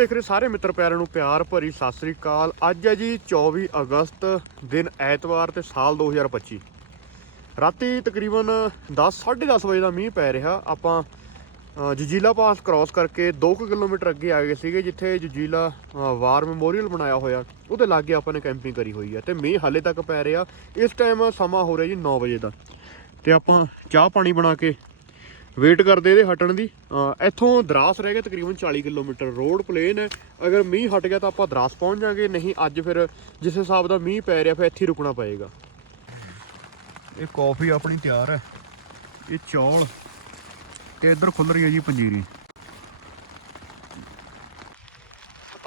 ਦੇਖ ਰਹੇ ਸਾਰੇ ਮਿੱਤਰ ਪਿਆਰਿਆਂ ਨੂੰ ਪਿਆਰ ਭਰੀ ਸਤਿ ਸ੍ਰੀ ਅਕਾਲ। ਅੱਜ ਹੈ ਜੀ 24 ਅਗਸਤ, ਦਿਨ ਐਤਵਾਰ ਤੇ ਸਾਲ 2025 ਰਾਤੀ ਤਕਰੀਬਨ 10 10:30 ਵਜੇ ਦਾ ਮੀਂਹ ਪੈ ਰਿਹਾ। ਆਪਾਂ ਜਜੀਲਾ ਪਾਸ ਕ੍ਰਾਸ ਕਰਕੇ 2 ਕਿਲੋਮੀਟਰ ਅੱਗੇ ਆ ਗਏ ਸੀਗੇ, ਜਿੱਥੇ ਜਜੀਲਾ ਵਾਰ ਮੈਮੋਰੀਅਲ ਬਣਾਇਆ ਹੋਇਆ। ਉਹਦੇ ਲਾਗੇ ਆਪਾਂ ਨੇ ਕੈਂਪਿੰਗ ਕਰੀ ਹੋਈ ਹੈ ਤੇ ਮੀਂਹ ਹਾਲੇ ਤੱਕ ਪੈ ਰਿਹਾ। ਇਸ ਟਾਈਮ ਸਮਾਂ ਹੋ ਰਿਹਾ ਜੀ 9 ਵਜੇ ਦਾ। ਤੇ ਆਪਾਂ ਚਾਹ ਪਾਣੀ ਬਣਾ ਕੇ ਵੇਟ ਕਰਦੇ ਇਹਦੇ ਹਟਣ ਦੀ। ਇੱਥੋਂ ਦਰਾਸ ਰਹਿ ਗਿਆ ਤਕਰੀਬਨ 40 ਕਿਲੋਮੀਟਰ। ਰੋਡ ਪਲੇਨ ਹੈ। ਅਗਰ ਮੀਂਹ ਹਟ ਗਿਆ ਤਾਂ ਆਪਾਂ ਦਰਾਸ ਪਹੁੰਚ ਜਾਾਂਗੇ। ਨਹੀਂ ਅੱਜ ਫਿਰ ਜਿਸ ਹਿਸਾਬ ਦਾ ਮੀਂਹ ਪੈ ਰਿਹਾ ਫਿਰ ਇੱਥੇ ਰੁਕਣਾ ਪਏਗਾ। ਇਹ ਕਾਫੀ ਆਪਣੀ ਤਿਆਰ ਹੈ। ਇਹ ਚੌਲ ਤੇ ਇੱਧਰ ਖੁੱਲ ਰਹੀ ਹੈ ਜੀ ਪੰਜੀਰੀ।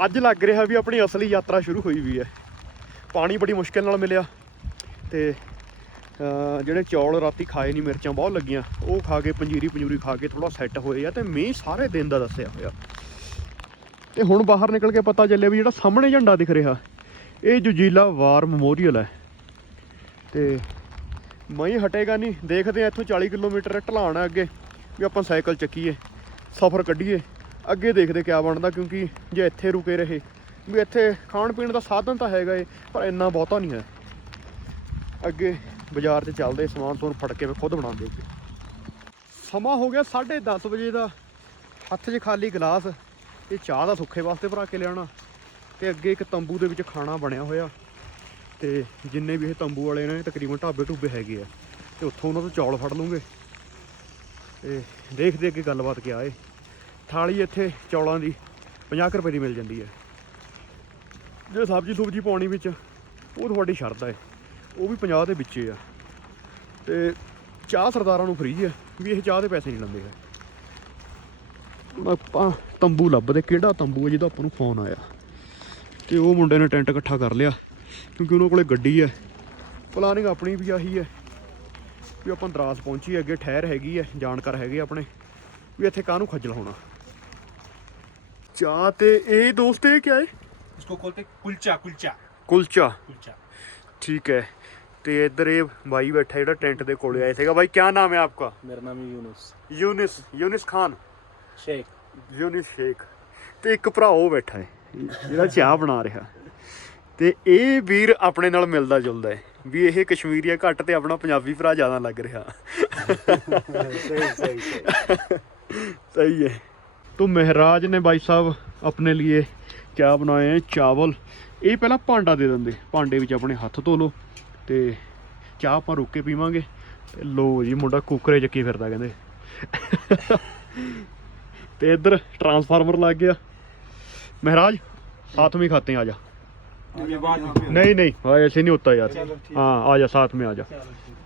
ਅੱਜ ਲੱਗ ਰਿਹਾ ਵੀ ਆਪਣੀ ਅਸਲੀ ਯਾਤਰਾ ਸ਼ੁਰੂ ਹੋਈ ਵੀ ਹੈ। ਪਾਣੀ ਬੜੀ ਮੁਸ਼ਕਿਲ ਨਾਲ ਮਿਲਿਆ ਤੇ ਜਿਹੜੇ ਚੌਲ ਰਾਤੀ ਖਾਏ ਨਹੀਂ ਮਿਰਚਾਂ ਬਹੁਤ ਲੱਗੀਆਂ, ਉਹ ਖਾ ਕੇ ਪੰਜੀਰੀ ਪੰਜੂਰੀ ਖਾ ਕੇ ਥੋੜਾ ਸੈੱਟ ਹੋਏ ਆ ਤੇ ਮੀਂਹ ਸਾਰੇ ਦਿਨ ਦਾ ਦੱਸਿਆ ਹੋਇਆ। ਤੇ ਹੁਣ ਬਾਹਰ ਨਿਕਲ ਕੇ ਪਤਾ ਚੱਲਿਆ ਵੀ ਜਿਹੜਾ ਸਾਹਮਣੇ ਝੰਡਾ ਦਿਖ ਰਿਹਾ, ਇਹ ਜੁਜੀਲਾ ਵਾਰ ਮੈਮੋਰੀਅਲ ਹੈ। ਤੇ ਮਈ ਹਟੇਗਾ ਨਹੀਂ ਦੇਖਦੇ ਆ ਇੱਥੋਂ 40 ਕਿਲੋਮੀਟਰ ਢਲਾਣ ਹੈ ਅੱਗੇ, ਵੀ ਆਪਾਂ ਸਾਈਕਲ ਚੱਕੀਏ, ਸਫ਼ਰ ਕੱਢੀਏ, ਅੱਗੇ ਦੇਖਦੇ ਕਿਆ ਬਣਦਾ, ਕਿਉਂਕਿ ਜੇ ਇੱਥੇ ਰੁਕੇ ਰਹੇ, ਵੀ ਇੱਥੇ ਖਾਣ ਪੀਣ ਦਾ ਸਾਧਨ ਤਾਂ ਹੈਗਾ ਏ, ਪਰ ਇੰਨਾ ਬਹੁਤਾ ਨਹੀਂ ਹੈ। ਅੱਗੇ ਬਾਜ਼ਾਰ 'ਚ ਚੱਲਦੇ ਸਮਾਨ ਤੁਹਾਨੂੰ ਫੜ ਕੇ ਮੈਂ ਖੁਦ ਬਣਾਉਂਦੇ ਸੀ। ਸਮਾਂ ਹੋ ਗਿਆ 10:30 ਵਜੇ ਦਾ। ਹੱਥ 'ਚ ਖਾਲੀ ਗਲਾਸ, ਇਹ ਚਾਹ ਦਾ ਸੁੱਖੇ ਵਾਸਤੇ ਭਰਾ ਕੇ ਲਿਆਉਣਾ ਤੇ ਅੱਗੇ ਇੱਕ ਤੰਬੂ ਦੇ ਵਿੱਚ ਖਾਣਾ ਬਣਿਆ ਹੋਇਆ ਤੇ ਜਿੰਨੇ ਵੀ ਇਹ ਤੰਬੂ ਵਾਲੇ ਨੇ ਤਕਰੀਬਨ ਢਾਬੇ ਢੂਬੇ ਹੈਗੇ ਆ। ਤੇ ਉੱਥੋਂ ਉਹਨਾਂ ਤੋਂ ਚੌਲ ਫੜ ਲੂੰਗੇ ਤੇ ਦੇਖਦੇ ਅੱਗੇ ਗੱਲਬਾਤ ਕਿਆ ਏ। ਥਾਲੀ ਇੱਥੇ ਚੌਲਾਂ ਦੀ 50 ਕੁ ਰੁਪਏ ਦੀ ਮਿਲ ਜਾਂਦੀ ਹੈ। ਜੇ ਸਬਜ਼ੀ ਸੁਬਜੀ ਪਾਉਣੀ ਵਿੱਚ, ਉਹ ਤੁਹਾਡੀ ਸ਼ਰਤ ਹੈ। ਉਹ ਵੀ 50 ਦੇ ਵਿੱਚੇ ਆ ਤੇ ਚਾਹ ਸਰਦਾਰਾਂ ਨੂੰ ਫ੍ਰੀ ਹੈ ਵੀ ਇਹ ਚਾਹ ਦੇ ਪੈਸੇ ਨਹੀਂ ਲੈਂਦੇ ਹੈ ਹੁਣ ਆਪਾਂ ਤੰਬੂ ਲੱਭਦੇ ਕਿਹੜਾ ਤੰਬੂ ਹੈ ਜਿਹਦਾ ਆਪਾਂ ਨੂੰ ਫੋਨ ਆਇਆ ਤੇ ਉਹ ਮੁੰਡੇ ਨੇ ਟੈਂਟ ਇਕੱਠਾ ਕਰ ਲਿਆ ਕਿਉਂਕਿ ਉਹਨਾਂ ਕੋਲੇ ਗੱਡੀ ਹੈ ਪਲਾਨਿੰਗ ਆਪਣੀ ਵੀ ਆਹੀ ਹੈ ਵੀ ਆਪਾਂ ਦਰਾਸ ਪਹੁੰਚੀ ਅੱਗੇ ਠਹਿਰ ਹੈਗੀ ਹੈ ਜਾਣਕਾਰ ਹੈਗੇ ਆਪਣੇ ਵੀ ਇੱਥੇ ਕਾਹਨੂੰ ਖੱਜਲ ਹੋਣਾ ਚਾਹ ਤੇ ਇਹ ਦੋਸਤ ਇਹ ਕਿਆ ਹੈ इसको बोलते कुलचा कुलचा ਕੁਲਚਾ कुलचा ਠੀਕ ਹੈ ਤੇ ਇੱਧਰ ਇਹ ਬਾਈ ਬੈਠਾ ਜਿਹੜਾ ਟੈਂਟ ਦੇ ਕੋਲੇ ਆਇਆ ਸੀਗਾ ਬਾਈ ਕੀ ਨਾਮ ਹੈ ਆਪਕਾ मेरा नाम है यूनुस ਯੂਨਿਸ ਯੂਨਿਸ ਖਾਨ शेख ਯੂਨਿਸ ਸ਼ੇਖ ਤੇ ਇੱਕ ਭਰਾ ਉਹ ਬੈਠਾ ਹੈ ਜਿਹੜਾ ਚਾਹ ਬਣਾ ਰਿਹਾ ਤੇ ਇਹ ਵੀਰ ਆਪਣੇ ਨਾਲ ਮਿਲਦਾ ਜੁਲਦਾ ਹੈ ਵੀ ਇਹ ਕਸ਼ਮੀਰੀਆ ਘੱਟ ਤੇ ਆਪਣਾ ਪੰਜਾਬੀ ਭਰਾ ਜ਼ਿਆਦਾ ਲੱਗ ਰਿਹਾ सही सही सही सही है तो ਮਹਿਰਾਜ ਨੇ ਭਾਈ ਸਾਹਿਬ ਆਪਣੇ ਲਈ ਚਾਹ ਬਣਾਏ ਹੈ ਚਾਵਲ ਇਹ ਪਹਿਲਾਂ ਭਾਂਡਾ ਦੇ ਦਿੰਦੇ ਭਾਂਡੇ ਵਿੱਚ ਆਪਣੇ ਹੱਥ ਧੋ ਲਓ ਤੇ ਚਾਹ ਆਪਾਂ ਰੁੱਕ ਕੇ ਪੀਵਾਂਗੇ ਤੇ ਲੋ ਜੀ ਮੁੰਡਾ ਕੁੱਕਰੇ ਚੱਕੀ ਫਿਰਦਾ ਕਹਿੰਦੇ ਤੇ ਇੱਧਰ ਟਰਾਂਸਫਾਰਮਰ ਲੱਗ ਗਿਆ ਮਹਿਰਾਜ साथ में ही खाते हैं आजा ये बात है। नहीं नहीं हाँ ऐसे नहीं होता यार चलो ठीक हाँ आजा साथ में आजा चलो ठीक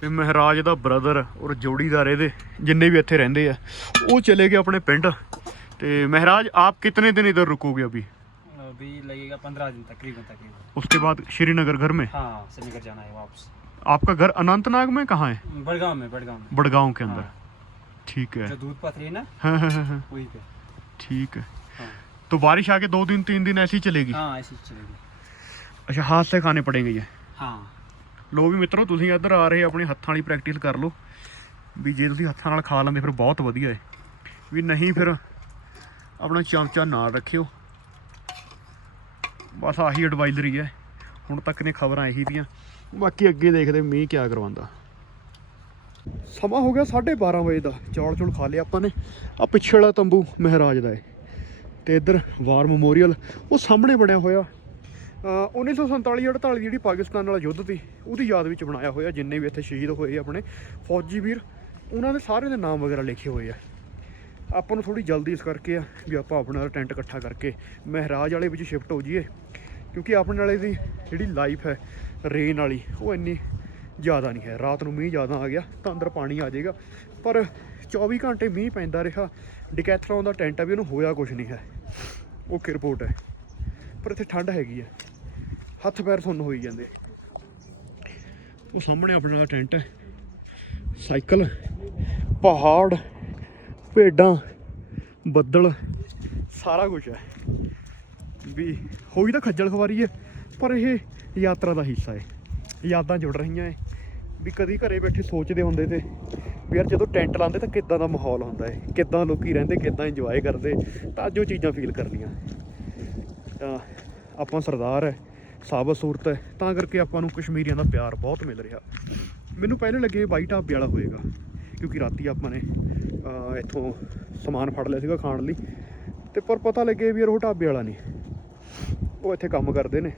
ਤੇ ਮਹਾਰਾਜ ਦਾ ਬ੍ਰਦਰ ਔਰ ਜੋੜੀਦਾਰ ਇਹਦੇ ਜਿੰਨੇ ਵੀ ਇੱਥੇ ਰਹਿੰਦੇ ਆ ਉਹ ਚਲੇ ਗਏ ਆਪਣੇ ਪਿੰਡ ਤੇ ਮਹਾਰਾਜ ਆਪ ਕਿਤਨੇ ਦਿਨ इधर रुकोगे अभी अभी लगेगा पंद्रह दिन तकरीबन तकरीबन उसके बाद श्रीनगर घर में हाँ श्रीनगर जाना है वापस आपका घर अनंतनाग में कहाँ है बड़गांव में बड़गांव में बड़गांव के अंदर हाँ, ठीक है जो दूध पथरी है ना हाँ हाँ हाँ हाँ, वहीं पे ठीक है हाँ तो बारिश आके दो दिन तीन दिन ऐसी ही चलेगी हाँ ऐसी चलेगी अच्छा हाथ से खाने पड़ेंगे ये हाँ ਲੋ ਵੀ ਮਿੱਤਰੋ ਤੁਸੀਂ ਇੱਧਰ ਆ ਰਹੇ ਆਪਣੇ ਹੱਥਾਂ ਵਾਲੀ ਪ੍ਰੈਕਟਿਸ ਕਰ ਲਓ ਵੀ ਜੇ ਤੁਸੀਂ ਹੱਥਾਂ ਨਾਲ ਖਾ ਲੈਂਦੇ ਫਿਰ ਬਹੁਤ ਵਧੀਆ ਹੈ ਵੀ ਨਹੀਂ ਫਿਰ ਆਪਣਾ ਚਮਚਾ ਨਾਲ ਰੱਖਿਓ। ਬਸ ਆਹੀ ਐਡਵਾਈਜ਼ਰੀ ਹੈ। ਹੁਣ ਤੱਕ ਨੇ ਖਬਰਾਂ ਇਹੀ ਦੀਆਂ। ਬਾਕੀ ਅੱਗੇ ਦੇਖਦੇ ਮੀਂਹ ਕਿਆ ਕਰਵਾਉਂਦਾ। ਸਮਾਂ ਹੋ ਗਿਆ 12:30 ਵਜੇ ਦਾ। ਚੌਲ ਚੌਲ ਖਾ ਲਿਆ ਆਪਾਂ ਨੇ। ਆ ਪਿੱਛੇ ਵਾਲਾ ਤੰਬੂ ਮਹਾਰਾਜ ਦਾ ਹੈ ਤੇ ਇੱਧਰ ਵਾਰ ਮੈਮੋਰੀਅਲ ਉਹ ਸਾਹਮਣੇ ਬਣਿਆ ਹੋਇਆ। ਅ 1947 48 ਜਿਹੜੀ ਪਾਕਿਸਤਾਨ ਨਾਲ ਯੁੱਧ ਸੀ, ਉਹਦੀ ਯਾਦ ਵਿੱਚ ਬਣਾਇਆ ਹੋਇਆ। ਜਿੰਨੇ ਵੀ ਇੱਥੇ ਸ਼ਹੀਦ ਹੋਏ ਆਪਣੇ ਫੌਜੀ ਵੀਰ, ਉਹਨਾਂ ਦੇ ਸਾਰਿਆਂ ਦੇ ਨਾਮ ਵਗੈਰਾ ਲਿਖੇ ਹੋਏ ਆ। ਆਪਾਂ ਨੂੰ ਥੋੜੀ ਜਲਦੀ ਇਸ ਕਰਕੇ ਆ ਵੀ ਆਪਾਂ ਆਪਣੇ ਨਾਲ ਟੈਂਟ ਇਕੱਠਾ ਕਰਕੇ ਮਹਿਰਾਜ ਵਾਲੇ ਵਿੱਚ ਸ਼ਿਫਟ ਹੋ ਜਾਈਏ, ਕਿਉਂਕਿ ਆਪਣੇ ਵਾਲੇ ਦੀ ਜਿਹੜੀ ਲਾਈਫ ਹੈ ਰੇਨ ਵਾਲੀ, ਉਹ ਇੰਨੀ ਜ਼ਿਆਦਾ ਨਹੀਂ ਹੈ। ਰਾਤ ਨੂੰ ਮੀਂਹ ਜ਼ਿਆਦਾ ਆ ਗਿਆ, ਤਾਂ ਅੰਦਰ ਪਾਣੀ ਆ ਜਾਏਗਾ। ਪਰ 24 ਘੰਟੇ ਮੀਂਹ ਪੈਂਦਾ ਰਿਹਾ ਡਿਕੈਥਲੌਨ ਦਾ ਟੈਂਟ ਆ ਵੀ ਉਹਨੂੰ ਹੋਇਆ ਕੁਝ ਨਹੀਂ ਹੈ। ਓਕੇ ਰਿਪੋਰਟ ਹੈ। ਪਰ ਇੱਥੇ ਠੰਡ ਹੈਗੀ ਹੈ ਹੱਥ ਪੈਰ ਤੁਹਾਨੂੰ ਹੋਈ ਜਾਂਦੇ। ਉਹ ਸਾਹਮਣੇ ਆਪਣੇ ਨਾਲ ਟੈਂਟ ਹੈ। ਸਾਈਕਲ, ਪਹਾੜ ਭੇਡਾਂ, ਬੱਦਲ, ਸਾਰਾ ਕੁਝ ਹੈ। ਵੀ ਹੋਈ ਤਾਂ ਖੱਜਲ ਖਵਾਰੀ ਹੈ, ਪਰ ਇਹ ਯਾਤਰਾ ਦਾ ਹਿੱਸਾ ਹੈ। ਯਾਦਾਂ ਜੁੜ ਰਹੀਆਂ ਹੈ। ਵੀ ਕਦੀ ਘਰੇ ਬੈਠੇ ਸੋਚਦੇ ਹੁੰਦੇ ਤੇ ਵੀ ਯਾਰ ਜਦੋਂ ਟੈਂਟ ਲਾਉਂਦੇ ਤਾਂ ਕਿੱਦਾਂ ਦਾ ਮਾਹੌਲ ਹੁੰਦਾ ਹੈ। ਕਿੱਦਾਂ ਲੋਕੀ ਰਹਿੰਦੇ, ਕਿੱਦਾਂ ਇੰਜੋਏ ਕਰਦੇ, ਤਾਂ ਅੱਜ ਉਹ ਚੀਜ਼ਾਂ ਫੀਲ ਕਰਨੀਆਂ। ਤਾਂ ਆਪਾਂ ਸਰਦਾਰ ਹੈ ਸਾਬਤ ਸੂਰਤ ਹੈ, ਤਾਂ ਕਰਕੇ ਆਪਾਂ ਨੂੰ ਕਸ਼ਮੀਰੀਆਂ ਦਾ ਪਿਆਰ ਬਹੁਤ ਮਿਲ ਰਿਹਾ। ਮੈਨੂੰ ਪਹਿਲੇ ਲੱਗੇ ਬਾਈ ਢਾਬੇ ਵਾਲਾ ਹੋਏਗਾ। ਕਿਉਂਕਿ ਰਾਤੀ ਆਪਾਂ ਨੇ ਇੱਥੋਂ ਸਮਾਨ ਫੜ ਲਿਆ ਸੀਗਾ ਖਾਣ ਲਈ। ਤੇ ਪਰ ਪਤਾ ਲੱਗੇ ਵੀ ਯਾਰ ਉਹ ਢਾਬੇ ਵਾਲਾ ਨਹੀਂ। ਉਹ ਇੱਥੇ ਕੰਮ ਕਰਦੇ ਨੇ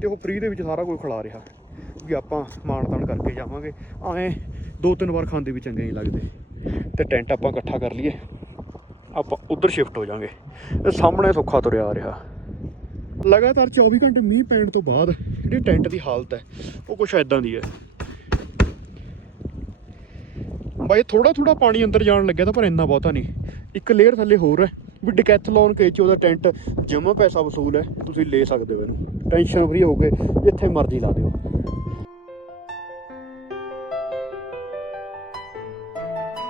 ਤੇ ਉਹ ਫ੍ਰੀ ਦੇ ਵਿੱਚ ਸਾਰਾ ਕੁਝ ਖਿਲਾ ਰਿਹਾ ਵੀ ਆਪਾਂ ਮਾਣ ਤਾਣ ਕਰਕੇ ਜਾਵਾਂਗੇ। ਐਂ ਦੋ ਤਿੰਨ ਵਾਰ ਖਾਂਦੇ ਵੀ ਚੰਗੇ ਨਹੀਂ ਲੱਗਦੇ। ਤੇ ਟੈਂਟ ਆਪਾਂ ਇਕੱਠਾ ਕਰ ਲਈਏ। ਆਪਾਂ ਉਧਰ ਸ਼ਿਫਟ ਹੋ ਜਾਾਂਗੇ। ਤੇ ਸਾਹਮਣੇ ਸੁੱਖਾ ਤੁਰਿਆ ਆ ਰਿਹਾ। ਲਗਾਤਾਰ 24 ਘੰਟੇ ਮੀਂਹ ਪੈਣ ਤੋਂ ਬਾਅਦ ਜਿਹੜੀ ਟੈਂਟ ਦੀ ਹਾਲਤ ਹੈ, ਉਹ ਕੁਛ ਐਦਾਂ ਦੀ ਹੈ। ਬਾਈ ਥੋੜਾ ਥੋੜਾ ਪਾਣੀ ਅੰਦਰ ਜਾਣ ਲੱਗਿਆ ਤਾਂ, ਪਰ ਇੰਨਾ ਬਹੁਤਾ ਨਹੀਂ। ਇੱਕ ਲੇਅਰ ਥੱਲੇ ਹੋਰ ਹੈ। ਵੀ ਡਿਕੈਥਲੋਨ ਕੇ ਚ ਉਹਦਾ ਟੈਂਟ ਜਮਾ ਪੈਸਾ ਵਸੂਲ ਹੈ, ਤੁਸੀਂ ਲੈ ਸਕਦੇ ਹੋ ਇਹਨੂੰ। ਟੈਨਸ਼ਨ ਫਰੀ ਹੋ ਕੇ, ਜਿੱਥੇ ਮਰਜ਼ੀ ਲਾ ਦਿਓ।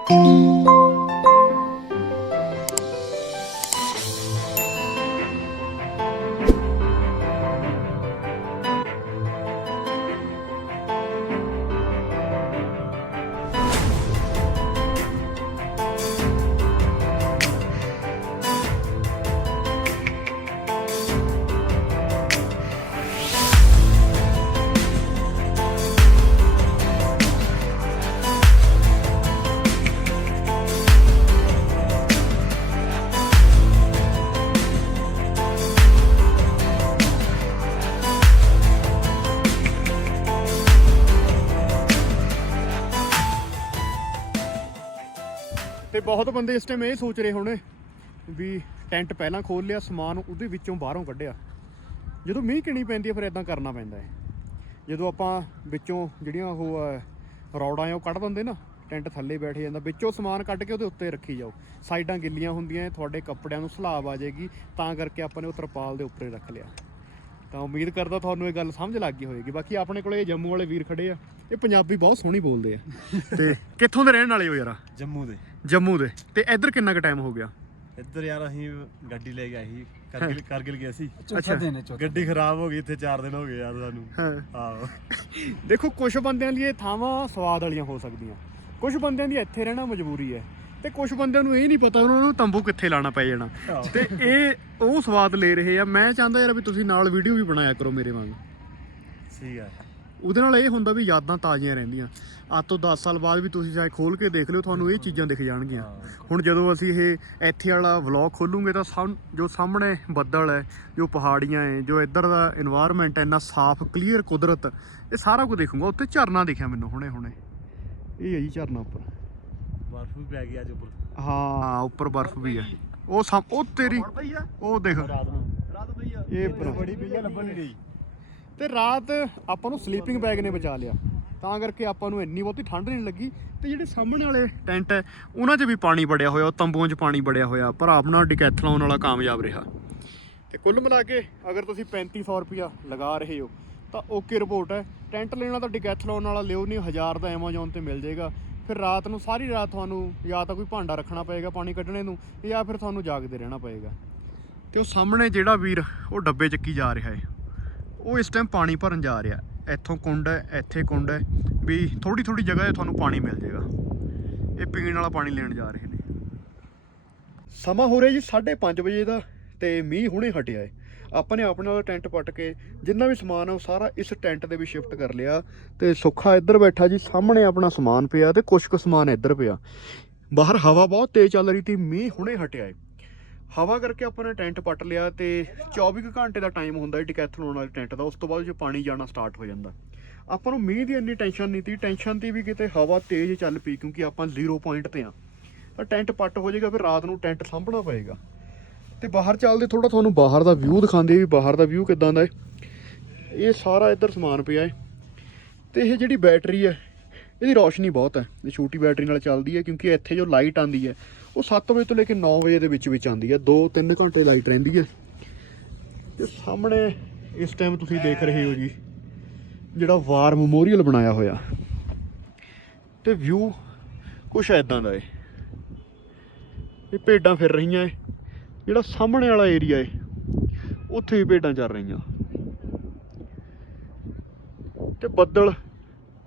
ਤੇ ਬਹੁਤ ਬੰਦੇ ਇਸ ਟਾਈਮ ਇਹ ਸੋਚ ਰਹੇ ਹੋਣੇ ਵੀ ਟੈਂਟ ਪਹਿਲਾਂ ਖੋਲ ਲਿਆ, ਸਮਾਨ ਉਹਦੇ ਵਿੱਚੋਂ ਬਾਹਰੋਂ ਕੱਢਿਆ। ਜਦੋਂ ਮੀਂਹ ਕਿਣੀ ਪੈਂਦੀ ਹੈ ਫਿਰ ਇਦਾਂ ਕਰਨਾ ਪੈਂਦਾ ਹੈ। ਜਦੋਂ ਆਪਾਂ ਵਿੱਚੋਂ ਜਿਹੜੀਆਂ ਉਹ ਰੌੜਾਂ ਆ, ਉਹ ਕੱਢ ਦਿੰਦੇ ਨਾ, ਟੈਂਟ ਥੱਲੇ ਬੈਠ ਜਾਂਦਾ, ਵਿੱਚੋਂ ਸਮਾਨ ਕੱਢ ਕੇ ਉਹਦੇ ਉੱਤੇ ਰੱਖੀ ਜਾਓ। ਸਾਈਡਾਂ ਗਿੱਲੀਆਂ ਹੁੰਦੀਆਂ, ਤੁਹਾਡੇ ਕੱਪੜਿਆਂ ਨੂੰ ਸਲਾਬ ਆ ਜਾਏਗੀ, ਤਾਂ ਕਰਕੇ ਆਪਾਂ ਨੇ ਉਹ ਤਰਪਾਲ ਦੇ ਉੱਪਰ ਰੱਖ ਲਿਆ। ਤਾਂ ਉਮੀਦ ਕਰਦਾ ਤੁਹਾਨੂੰ ਇਹ ਗੱਲ ਸਮਝ ਲੱਗ ਗਈ ਹੋਏਗੀ ਬਾਕੀ ਆਪਣੇ ਕੋਲੇ ਜੰਮੂ ਵਾਲੇ ਵੀਰ ਖੜੇ ਆ ਇਹ ਪੰਜਾਬੀ ਬਹੁਤ ਸੋਹਣੀ ਬੋਲਦੇ ਆ। ਤੇ ਕਿੱਥੋਂ ਦੇ ਰਹਿਣ ਵਾਲੇ ਹੋ ਯਾਰਾ? ਜੰਮੂ ਦੇ। ਜੰਮੂ ਦੇ। ਤੇ ਇੱਧਰ ਕਿੰਨਾ ਕੁ ਟਾਈਮ ਹੋ ਗਿਆ? ਇੱਧਰ ਯਾਰ ਅਸੀਂ ਗੱਡੀ ਲੈ ਗਿਆ ਸੀ ਕਰਗਿਲ ਕਰਗਿਲ ਗਿਆ ਸੀ। ਅੱਛਾ। ਗੱਡੀ ਖਰਾਬ ਹੋ ਗਈ ਇੱਥੇ 4 ਦਿਨ ਹੋ ਗਏ ਯਾਰ ਸਾਨੂੰ। ਆਹੋ। ਦੇਖੋ ਕੁਝ ਬੰਦਿਆਂ ਲਈ ਇਹ ਥਾਵਾਂ ਸਵਾਦ ਵਾਲੀਆਂ ਹੋ ਸਕਦੀਆਂ। ਕੁਝ ਬੰਦਿਆਂ ਦੀ ਇੱਥੇ ਰਹਿਣਾ ਮਜਬੂਰੀ ਹੈ। ਤੇ ਕੁਝ ਬੰਦਿਆਂ ਨੂੰ ਇਹ ਨਹੀਂ ਪਤਾ ਉਹਨਾਂ ਨੂੰ ਤੰਬੂ ਕਿੱਥੇ ਲਾਣਾ ਪੈ ਜਾਣਾ। ਤੇ ਇਹ ਉਹ ਸਵਾਦ ਲੈ ਰਹੇ ਆ। ਮੈਂ ਚਾਹੁੰਦਾ ਯਾਰ ਵੀ ਤੁਸੀਂ ਨਾਲ ਵੀਡੀਓ ਵੀ ਬਣਾਇਆ ਕਰੋ ਮੇਰੇ ਵਾਂਗ। ਠੀਕ ਆ ਉਹਦੇ ਨਾਲ ਇਹ ਹੁੰਦਾ ਵੀ ਯਾਦਾਂ ਤਾਜ਼ੀਆਂ ਰਹਿੰਦੀਆਂ। ਅੱਜ ਤੋਂ 10 ਸਾਲ ਬਾਅਦ ਵੀ ਤੁਸੀਂ ਚਾਹੇ ਖੋਲ ਕੇ ਦੇਖ ਲਿਓ ਤੁਹਾਨੂੰ ਇਹ ਚੀਜ਼ਾਂ ਦਿਖ ਜਾਣਗੀਆਂ। ਹੁਣ ਜਦੋਂ ਅਸੀਂ ਇਹ ਇੱਥੇ ਵਾਲਾ ਵਲੌਗ ਖੋਲੂਗੇ ਤਾਂ ਜੋ ਸਾਹਮਣੇ ਬੱਦਲ ਹੈ ਜੋ ਪਹਾੜੀਆਂ ਹੈ ਜੋ ਇੱਧਰ ਦਾ এনवायरमेंट ਹੈ ਇੰਨਾ ਸਾਫ਼ ਕਲੀਅਰ ਕੁਦਰਤ ਇਹ ਸਾਰਾ ਕੁਝ ਦੇਖੂਗਾ। ਉੱਥੇ ਝਰਨਾ ਦੇਖਿਆ ਮੈਨੂੰ ਹੁਣੇ ਹੁਣੇ ਇਹ ਹੈ ਜੀ ਝਰਨਾ ਉੱਪਰ। ਬਰਫ ਵੀ ਪੈ ਗਈ ਅੱਜ ਉੱਪਰ। ਹਾਂ। ਉੱਪਰ ਬਰਫ਼ ਵੀ ਹੈ ਉਹ ਸਾਹਮ- ਉਹ ਤੇਰੀ ਉਹ ਦੇਖ। ਰਾਤ ਨੂੰ। ਰਾਤ ਪਈ ਆ। ਇਹ। ਬੜੀ ਪਈ ਆ ਲੱਭਣ ਨਹੀਂ ਰਹੀ ਤੇ ਰਾਤ ਆਪਾਂ ਨੂੰ ਸਲੀਪਿੰਗ ਬੈਗ ਨੇ ਬਚਾ ਲਿਆ। ਤਾਂ ਕਰਕੇ ਆਪਾਂ ਨੂੰ ਇੰਨੀ ਬਹੁਤੀ ਠੰਡ ਨਹੀਂ ਲੱਗੀ। ਤੇ ਜਿਹੜੇ ਸਾਹਮਣੇ ਵਾਲੇ ਟੈਂਟ ਹੈ ਉਹਨਾਂ 'ਚ ਵੀ ਪਾਣੀ ਬੜਿਆ ਹੋਇਆ ਉਹ ਤੰਬੂਆਂ 'ਚ ਪਾਣੀ ਬੜਿਆ ਹੋਇਆ। ਪਰ ਆਪਣਾ ਡਿਕੈਥਲੌਨ ਵਾਲਾ ਕਾਮਯਾਬ ਰਿਹਾ। ਤੇ ਕੁੱਲ ਮਿਲਾ ਕੇ ਅਗਰ ਤੁਸੀਂ 3500 ਰੁਪਿਆ ਲਗਾ ਰਹੇ ਹੋ ਤਾਂ ਓਕੇ ਰਿਪੋਰਟ ਹੈ। ਟੈਂਟ ਲੈਣਾ ਤਾਂ ਡਿਕੈਥਲੌਨ ਵਾਲਾ ਲਿਓ ਨਹੀਂ 1000 ਦਾ Amazon ਤੇ ਮਿਲ ਜਾਏਗਾ। ਫਿਰ ਰਾਤ ਨੂੰ, ਸਾਰੀ ਰਾਤ ਤੁਹਾਨੂੰ ਜਾਂ ਤਾਂ ਕੋਈ ਭਾਂਡਾ ਰੱਖਣਾ ਪਏਗਾ ਪਾਣੀ ਕੱਢਣੇ ਨੂੰ ਜਾਂ ਫਿਰ ਤੁਹਾਨੂੰ ਜਾਗਦੇ ਰਹਿਣਾ ਪਏਗਾ। ਤੇ ਉਹ ਸਾਹਮਣੇ ਜਿਹੜਾ ਵੀਰ, ਉਹ ਡੱਬੇ ਚੱਕੀ ਜਾ ਰਿਹਾ ਹੈ ਉਹ ਇਸ ਟਾਈਮ ਪਾਣੀ ਭਰਨ ਜਾ ਰਿਹਾ। ਇੱਥੋਂ ਕੁੰਡ ਹੈ, ਇੱਥੇ ਕੁੰਡ ਹੈ। ਵੀ ਥੋੜੀ ਥੋੜੀ ਜਗ੍ਹਾ 'ਤੇ ਤੁਹਾਨੂੰ ਪਾਣੀ ਮਿਲ ਜਾਏਗਾ। ਇਹ ਪੀਣ ਵਾਲਾ ਪਾਣੀ ਲੈਣ ਜਾ ਰਹੇ ਨੇ। ਸਮਾਂ ਹੋ ਰਿਹਾ ਜੀ 5:30 ਵਜੇ ਦਾ ਤੇ ਮੀਂਹ ਹੁਣੇ ਹਟਿਆ ਹੈ ਆਪਾਂ ਨੇ ਆਪਣੇ ਨਾਲ ਟੈਂਟ ਪੱਟ ਕੇ ਜਿੰਨਾ ਵੀ ਸਮਾਨ ਆ ਉਹ ਸਾਰਾ ਇਸ ਟੈਂਟ ਦੇ ਵਿੱਚ ਸ਼ਿਫਟ ਕਰ ਲਿਆ ਤੇ ਸੁੱਖਾ ਇੱਧਰ ਬੈਠਾ ਜੀ, ਸਾਹਮਣੇ ਆਪਣਾ ਸਮਾਨ ਪਿਆ ਤੇ ਕੁਝ ਕੁ ਸਮਾਨ ਇੱਧਰ ਪਿਆ। ਬਾਹਰ ਹਵਾ ਬਹੁਤ ਤੇਜ਼ ਚੱਲ ਰਹੀ ਸੀ, ਮੀਂਹ ਹੁਣੇ ਹਟਿਆ ਹੈ ਹਵਾ ਕਰਕੇ ਆਪਾਂ ਨੇ ਟੈਂਟ ਪੱਟ ਲਿਆ ਤੇ 24 ਕੁ ਘੰਟੇ ਦਾ ਟਾਈਮ ਹੁੰਦਾ ਹੈ ਡਿਕੈਥਲੋਨ ਵਾਲੇ ਟੈਂਟ ਦਾ, ਉਸ ਤੋਂ ਬਾਅਦ ਜੇ ਪਾਣੀ ਜਾਣਾ ਸਟਾਰਟ ਹੋ ਜਾਂਦਾ। ਆਪਾਂ ਨੂੰ ਮੀਂਹ ਦੀ ਇੰਨੀ ਟੈਨਸ਼ਨ ਨਹੀਂ ਤੀ ਟੈਨਸ਼ਨ ਤੀ ਵੀ ਕਿਤੇ ਹਵਾ ਤੇਜ਼ ਚੱਲ ਪਈ ਕਿਉਂਕਿ ਆਪਾਂ ਜ਼ੀਰੋ ਪੁਆਇੰਟ ਤੇ ਆ। ਤਾਂ ਟੈਂਟ ਪੱਟ ਹੋ ਜਾਏਗਾ, ਫਿਰ ਰਾਤ ਨੂੰ ਟੈਂਟ ਸਾਂਭਣਾ ਪਏਗਾ। ਤੇ ਬਾਹਰ ਚੱਲਦੇ ਥੋੜਾ ਤੁਹਾਨੂੰ ਬਾਹਰ ਦਾ ਵਿਊ ਦਿਖਾਉਂਦੇ ਵੀ ਬਾਹਰ ਦਾ ਵਿਊ ਕਿਦਾਂ ਦਾ ਹੈ। ਇਹ ਸਾਰਾ ਇੱਧਰ ਸਮਾਨ ਪਿਆ ਹੈ ਤੇ ਇਹ ਜਿਹੜੀ ਬੈਟਰੀ ਹੈ, ਇਹਦੀ ਰੌਸ਼ਨੀ ਬਹੁਤ ਹੈ। ਇਹ ਛੋਟੀ ਬੈਟਰੀ ਨਾਲ ਚੱਲਦੀ ਹੈ ਕਿਉਂਕਿ ਇੱਥੇ ਜੋ ਲਾਈਟ ਆਂਦੀ ਹੈ, ਉਹ 7 ਵਜੇ ਤੋਂ ਲੈ ਕੇ 9 ਵਜੇ ਦੇ ਵਿੱਚ ਵਿੱਚ ਆਂਦੀ ਹੈ। 2-3 ਘੰਟੇ ਲਾਈਟ ਰਹਿੰਦੀ ਹੈ। ਤੇ ਸਾਹਮਣੇ ਇਸ ਟਾਈਮ ਤੁਸੀਂ ਦੇਖ ਰਹੇ ਹੋ ਜੀ, ਜਿਹੜਾ ਵਾਰ ਮੈਮੋਰੀਅਲ ਬਣਾਇਆ ਹੋਇਆ। ਤੇ ਵਿਊ ਕੁਛ ਐਦਾਂ ਦਾ ਏ ਇਹ ਭੇਡਾਂ ਫਿਰ ਰਹੀਆਂ ਏ ਜਿਹੜਾ ਸਾਹਮਣੇ ਵਾਲਾ ਏਰੀਆ ਏ, ਉੱਥੇ ਵੀ ਭੇਡਾਂ ਚੱਲ ਰਹੀਆਂ। ਤੇ ਬੱਦਲ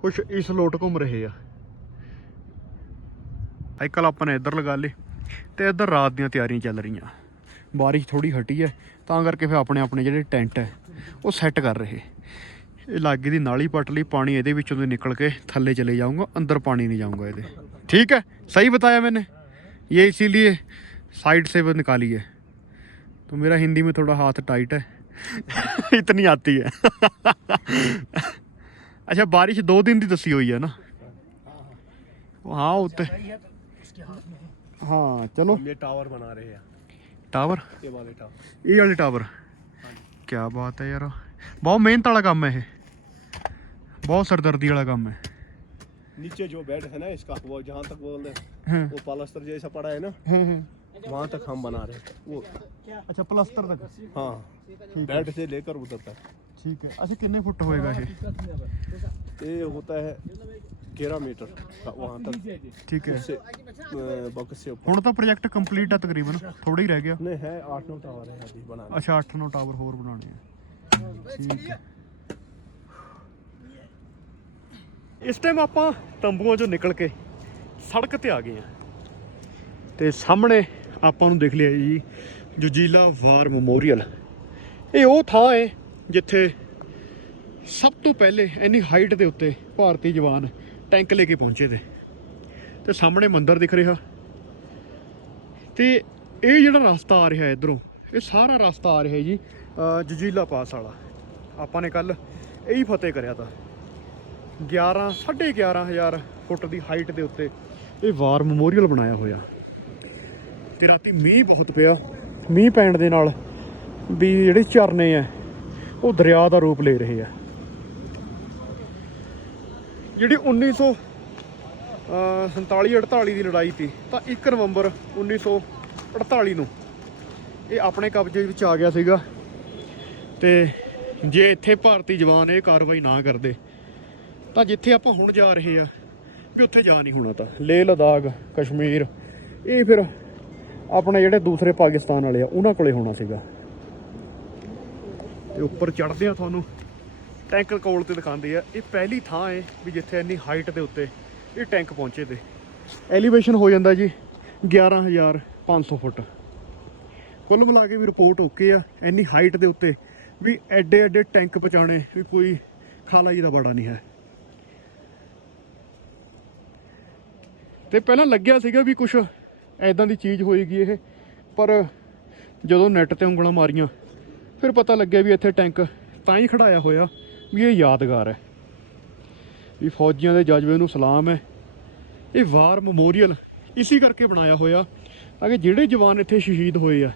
ਕੁਝ ਇਸ ਲੋਟ ਘੁੰਮ ਰਹੇ ਆ। ਸਾਈਕਲ ਆਪਾਂ ਨੇ ਇੱਧਰ ਲਗਾ ਲੇ ਤੇ ਇੱਧਰ ਰਾਤ ਦੀਆਂ ਤਿਆਰੀਆਂ ਚੱਲ ਰਹੀਆਂ। ਬਾਰਿਸ਼ ਥੋੜੀ ਹਟੀ ਹੈ ਤਾਂ ਕਰਕੇ ਫਿਰ ਆਪਣੇ ਆਪਣੇ ਜਿਹੜੇ ਟੈਂਟ ਹੈ ਉਹ ਸੈੱਟ ਕਰ ਰਹੇ। ਇਹ ਲਾਗੇ ਦੀ ਨਾਲੀ ਪੱਟ ਲਈ, ਪਾਣੀ ਇਹਦੇ ਵਿੱਚੋਂ ਦੀ ਨਿਕਲ ਕੇ ਥੱਲੇ ਚਲੇ ਜਾਊਗਾ, ਅੰਦਰ ਪਾਣੀ ਨਹੀਂ ਜਾਊਗਾ ਇਹਦੇ। ਠੀਕ ਹੈ ਸਹੀ ਬਤਾਇਆ ਮੈਨੇ? ਇਹ ਇਸੇ ਲਈ ਸਾਈਡ ਸੇਵ ਨਿਕਾਲੀ ਹੈ तो मेरा हिंदी में थोड़ा हाथ टाइट है। इतनी आती है। अच्छा बारिश दो दिन की दसी हुई है ना? हाँ उत्ते हाँ चलो। ये टावर बना रहे हैं। टावर ये वाले टावर ये वाले टावर क्या बात है यार। बहुत मेहनत वाला काम है ये। बहुत सरदर्दी वाला काम है। नीचे जो बेड है ना इसका वो जहाँ तक बोल रहे हैं हाँ। वो पलस्तर जैसा पड़ा है ना हाँ, हाँ। वहाँ तक हम बना रहे हैं। वो ਅੱਛਾ ਪਲਸਤਰ ਤੱਕ हाँ बेड से लेकर उधर तक ਠੀਕ ਹੈ ਅੱਛਾ ਕਿੰਨੇ ਫੁੱਟ ਹੋਏਗਾ ਇਹ ये होता है ग्यारह मीटर का वहाँ तक ਠੀਕ ਹੈ उससे अ, बक्स से ऊपर ਹੁਣ ਤਾਂ ਪ੍ਰੋਜੈਕਟ ਕੰਪਲੀਟ ਆ ਤਕਰੀਬਨ ਥੋੜਾ ਹੀ ਰਹਿ ਗਿਆ नहीं है आठ नौ टावर है अभी बनाने ਅੱਛਾ 8-9 ਟਾਵਰ ਹੋਰ ਬਣਾਉਣੇ ਆ ਠੀਕ ਹੈ ਇਸ ਟਾਈਮ ਆਪਾਂ ਤੰਬੂਆਂ ਚੋਂ ਨਿਕਲ ਕੇ ਸੜਕ ਤੇ ਆ ਗਏ ਆ ਤੇ ਸਾਹਮਣੇ ਆਪਾਂ ਨੂੰ ਦਿਖ ਲਿਆ ਜੀ ਜੁਜੀਲਾ ਵਾਰ ਮੈਮੋਰੀਅਲ। ਇਹ ਉਹ ਥਾਂ ਹੈ ਜਿੱਥੇ ਸਭ ਤੋਂ ਪਹਿਲੇ ਇੰਨੀ ਹਾਈਟ ਦੇ ਉੱਤੇ ਭਾਰਤੀ ਜਵਾਨ ਟੈਂਕ ਲੈ ਕੇ ਪਹੁੰਚੇ ਤੇ। ਤੇ ਸਾਹਮਣੇ ਮੰਦਿਰ ਦਿਖ ਰਿਹਾ। ਤੇ ਇਹ ਜਿਹੜਾ ਰਸਤਾ ਆ ਰਿਹਾ ਇਧਰੋਂ, ਇਹ ਸਾਰਾ ਰਸਤਾ ਆ ਰਿਹਾ ਜੀ ਜੁਜੀਲਾ ਪਾਸ ਵਾਲਾ। ਆਪਾਂ ਨੇ ਕੱਲ ਇਹੀ ਫਤਿਹ ਕਰਿਆ ਤਾਂ। 11 11500 ਫੁੱਟ ਦੀ ਹਾਈਟ ਦੇ ਉੱਤੇ ਇਹ ਵਾਰ ਮੈਮੋਰੀਅਲ ਬਣਾਇਆ ਹੋਇਆ। ਤੇ ਰਾਤੀ ਮੀਂਹ ਬਹੁਤ ਪਿਆ। ਮੀਂਹ ਪੈਣ ਦੇ ਨਾਲ ਵੀ ਜਿਹੜੇ ਝਰਨੇ ਆ, ਉਹ ਦਰਿਆ ਦਾ ਰੂਪ ਲੈ ਰਹੇ ਆ। ਜਿਹੜੀ 1900 47 48 ਦੀ ਲੜਾਈ ਸੀ, ਤਾਂ 1 ਨਵੰਬਰ 1948 ਨੂੰ ਇਹ ਆਪਣੇ ਕਬਜ਼ੇ ਵਿੱਚ ਆ ਗਿਆ ਸੀਗਾ ਤੇ ਜੇ ਇੱਥੇ ਭਾਰਤੀ ਜਵਾਨ ਇਹ ਕਾਰਵਾਈ ਨਾ ਕਰਦੇ, ਤਾਂ ਜਿੱਥੇ ਆਪਾਂ ਹੁਣ ਜਾ ਰਹੇ ਆ, ਵੀ ਉੱਥੇ ਜਾ ਨਹੀਂ ਹੋਣਾ ਤਾਂ। ਲੇਹ ਲਦਾਖ ਕਸ਼ਮੀਰ, ਇਹ ਫਿਰ ਆਪਣੇ ਜਿਹੜੇ ਦੂਸਰੇ ਪਾਕਿਸਤਾਨ ਵਾਲੇ ਆ, ਉਹਨਾਂ ਕੋਲੇ ਹੋਣਾ ਸੀਗਾ। ਤੇ ਉੱਪਰ ਚੜ੍ਹਦੇ ਆ ਤੁਹਾਨੂੰ। ਟੈਂਕ ਕੋਲ ਤੇ ਦਿਖਾਉਂਦੇ ਆ। ਇਹ ਪਹਿਲੀ ਥਾਂ ਹੈ ਵੀ ਜਿੱਥੇ ਇੰਨੀ ਹਾਈਟ ਦੇ ਉੱਤੇ ਇਹ ਟੈਂਕ ਪਹੁੰਚੇ ਤੇ। ਐਲੀਵੇਸ਼ਨ ਹੋ ਜਾਂਦਾ ਜੀ 11500 ਫੁੱਟ। ਕੁੱਲ ਮਿਲਾ ਕੇ ਵੀ ਰਿਪੋਰਟ ਓਕੇ ਆ, ਇੰਨੀ ਹਾਈਟ ਦੇ ਉੱਤੇ ਵੀ ਐਡੇ ਐਡੇ ਟੈਂਕ ਪਹੁੰਚਾਣੇ ਵੀ ਕੋਈ ਖਾਲਾ ਜੀ ਦਾ ਬੜਾ ਨਹੀਂ ਹੈ। ਤੇ ਪਹਿਲਾਂ ਲੱਗਿਆ ਸੀਗਾ ਵੀ ਕੁਝ ਐਦਾਂ ਦੀ ਚੀਜ਼ ਹੋਏਗੀ ਇਹ। ਪਰ ਜਦੋਂ ਨੈਟ ਤੇ ਉਂਗਲਾਂ ਮਾਰੀਆਂ, ਫਿਰ ਪਤਾ ਲੱਗਿਆ ਵੀ ਇੱਥੇ ਟੈਂਕ ਤਾਂ ਹੀ ਖੜਾਇਆ ਹੋਇਆ ਵੀ ਇਹ ਯਾਦਗਾਰ ਹੈ। ਵੀ ਫੌਜੀਆਂ ਦੇ ਜਜ਼ਬੇ ਨੂੰ ਸਲਾਮ ਹੈ। ਇਹ ਵਾਰ ਮੈਮੋਰੀਅਲ ਇਸੇ ਕਰਕੇ ਬਣਾਇਆ ਹੋਇਆ ਤਾਂ ਕਿ ਜਿਹੜੇ ਜਵਾਨ ਇੱਥੇ ਸ਼ਹੀਦ ਹੋਏ ਆ,